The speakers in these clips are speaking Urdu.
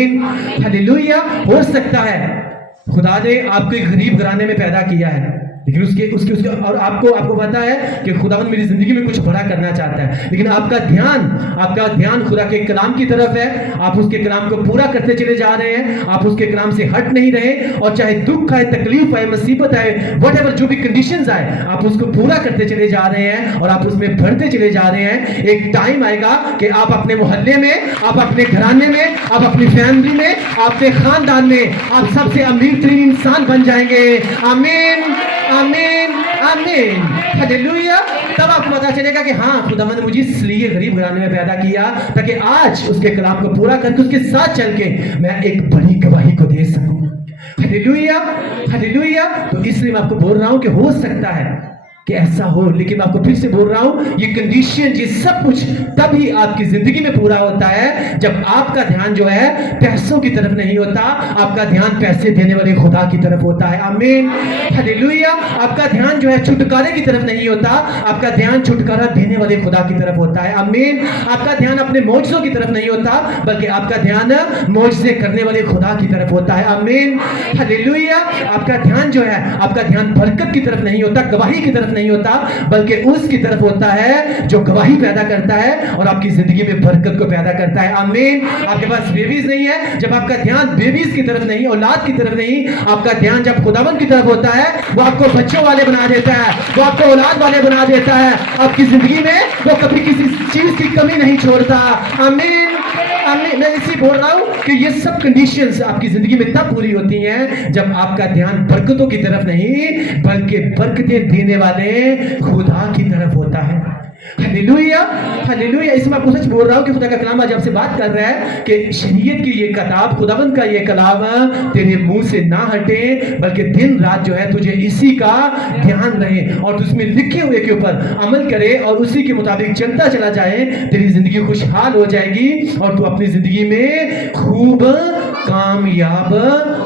آمین ہاللویا. ہو سکتا ہے خدا نے آپ کو ایک غریب گھرانے میں پیدا کیا ہے، لیکن اس کے اور آپ کو پتا ہے کہ خداوند میری زندگی میں کچھ بڑا کرنا چاہتا ہے، لیکن آپ کا دھیان خدا کے کلام کی طرف ہے. آپ اس کے کلام کو پورا کرتے چلے جا رہے ہیں، آپ اس کے کلام سے ہٹ نہیں رہے، اور چاہے دکھ آئے، تکلیف آئے، مصیبت آئے، وٹ ایور جو بھی کنڈیشنز آئے، آپ اس کو پورا کرتے چلے جا رہے ہیں اور آپ اس میں بڑھتے چلے جا رہے ہیں. ایک ٹائم آئے گا کہ آپ اپنے محلے میں، آپ اپنے گھرانے میں، آپ اپنی فیملی میں، آپ کے خاندان میں آپ سب سے امیر ترین انسان بن جائیں گے. آمین آمین آمین ہاللویا. تب آپ کو پتا چلے گا کہ ہاں خداوند نے مجھے اس لیے غریب گھرانے میں پیدا کیا تاکہ آج اس کے کلام کو پورا کر کے اس کے ساتھ چل کے میں ایک بڑی گواہی کو دے سکوں. Hallelujah hallelujah. تو اس لیے میں آپ کو بول رہا ہوں کہ ہو سکتا ہے کہ ایسا ہو، لیکن میں آپ کو پھر سے بول رہا ہوں یہ کنڈیشن، یہ سب کچھ تبھی آپ کی زندگی میں پورا ہوتا ہے جب آپ کا دھیان جو ہے پیسوں کی طرف نہیں ہوتا، آپ کا دھیان پیسے دینے والے خدا کی طرف ہوتا ہے. آمین ہاللویا. آپ کا دھیان جو ہے چھٹکارے کی طرف نہیں ہوتا، آپ کا دھیان چھٹکارا دینے والے خدا کی طرف ہوتا ہے. آمین. آپ کا دھیان اپنے معجزوں کی طرف نہیں ہوتا، بلکہ آپ کا دھیان معجزے کرنے والے خدا کی طرف ہوتا ہے. آمین ہاللویا. آپ کا دھیان جو ہے، آپ کا دھیان برکت کی طرف نہیں ہوتا، گواہی کی طرف نہیں ہوتا، بلکہ اس کی طرف ہوتا ہے جو گواہی پیدا کرتا ہے اور آپ کی زندگی میں برکت کو پیدا کرتا ہے. آمین. آپ کے پاس بیبیز نہیں ہے، جب آپ کا دھیان بیبیز کی طرف نہیں، اولاد کی طرف نہیں، آپ کا دھیان جب خداوند کی طرف ہوتا ہے، وہ آپ کو بچوں والے بنا دیتا ہے، وہ آپ کو اولاد والے بنا دیتا ہے. آپ کی زندگی میں وہ کبھی کسی چیز کی کمی نہیں چھوڑتا. آمین آمین. میں اسی بول رہا ہوں کہ یہ سب کنڈیشنز آپ کی زندگی میں تب پوری ہوتی ہیں جب آپ کا دھیان برکتوں کی طرف نہیں بلکہ برکتیں دینے والے خدا کی طرف ہوتا ہے. Hallelujah hallelujah. اس میں آپ کو سچ بول رہا ہوں کہ خدا کا کلام آج آپ سے بات کر رہا ہے کہ شریعت کی یہ کتاب، خداوند کا یہ کلام تیرے منہ سے نہ ہٹے، بلکہ دن رات جو ہے تجھے اسی کا دھیان رہے اور تو اس میں لکھے ہوئے کے اوپر عمل کرے اور اسی کے مطابق چلتا چلا جائے. تیری زندگی خوشحال ہو جائے گی اور تو اپنی زندگی میں خوب کامیاب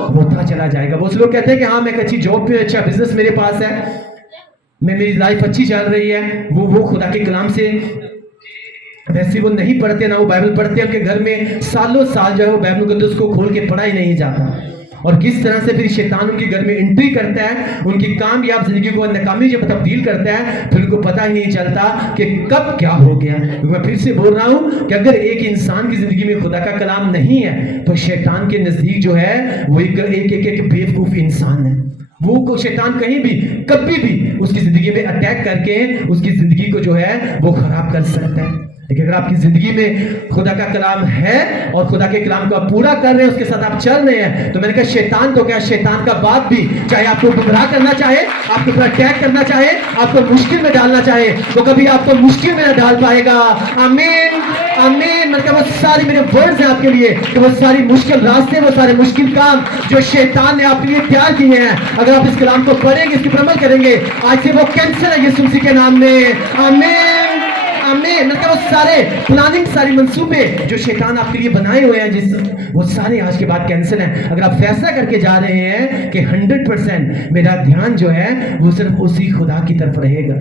ہوتا چلا جائے گا. بہت لوگ کہتے ہیں کہ ہاں میں ایک اچھی جاب پہ، اچھا بزنس میرے پاس ہے، میری لائف اچھی چل رہی ہے. وہ خدا کے کلام سے ویسے وہ نہیں پڑھتے، نہ وہ بائبل پڑھتے. ان کے گھر میں سالوں سال جو ہے وہ بائبل مقدس کو کھول کے پڑھا ہی نہیں جاتا. اور کس طرح سے پھر شیطان ان کے گھر میں انٹری کرتا ہے، ان کی کامیاب زندگی کو ناکامی جب تبدیل کرتا ہے، پھر ان کو پتہ ہی نہیں چلتا کہ کب کیا ہو گیا. میں پھر سے بول رہا ہوں کہ اگر ایک انسان کی زندگی میں خدا کا کلام نہیں ہے تو شیطان کے نزدیک جو ہے وہ ایک بیوقوف انسان ہے. وہ شیطان کہیں بھی کبھی بھی اس کی زندگی میں اٹیک کر کے اس کی زندگی کو جو ہے وہ خراب کر سکتا ہے. لیکن اگر آپ کی زندگی میں خدا کا کلام ہے اور خدا کے کلام کو آپ پورا کر رہے ہیں، اس کے ساتھ آپ چل رہے ہیں، تو میں نے کہا شیطان تو کیا، شیطان کا باپ بھی چاہے آپ کو گمراہ کرنا چاہے، آپ کے اوپر اٹیک کرنا چاہے، آپ کو مشکل میں ڈالنا چاہے، تو کبھی آپ کو مشکل میں نہ ڈال پائے گا. آمین آمین. میں نے کہا وہ ساری میرے ورڈز ہیں آپ کے لیے کہ وہ ساری مشکل راستے، وہ سارے مشکل کام جو شیطان نے آپ کے لیے تیار کیے ہیں، اگر آپ اس کلام کو پڑھیں گے، اس پر عمل کریں گے، آج سے وہ کینسل ہے یسوع مسیح کے نام میں. آمین آمین. مطلب وہ سارے پلاننگ، ساری منصوبے جو شیطان آپ کے لیے بنائے ہوئے ہیں، وہ سارے آج کے بعد کینسل ہیں. اگر آپ فیصلہ کر کے جا رہے ہیں کہ 100% میرا دھیان جو ہے وہ صرف اسی خدا کی طرف رہے گا.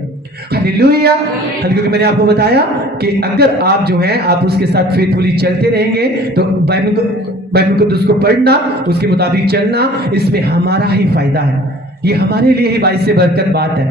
ہاللویا. کیونکہ میں نے آپ کو بتایا کہ اگر آپ جو ہیں آپ اس کے ساتھ فیتھفلی چلتے رہیں گے تو بائبل کو اس کو پڑھنا، اس کے مطابق چلنا، اس میں ہمارا ہی فائدہ ہے. یہ ہمارے لیے ہی باعث برکت بات ہے.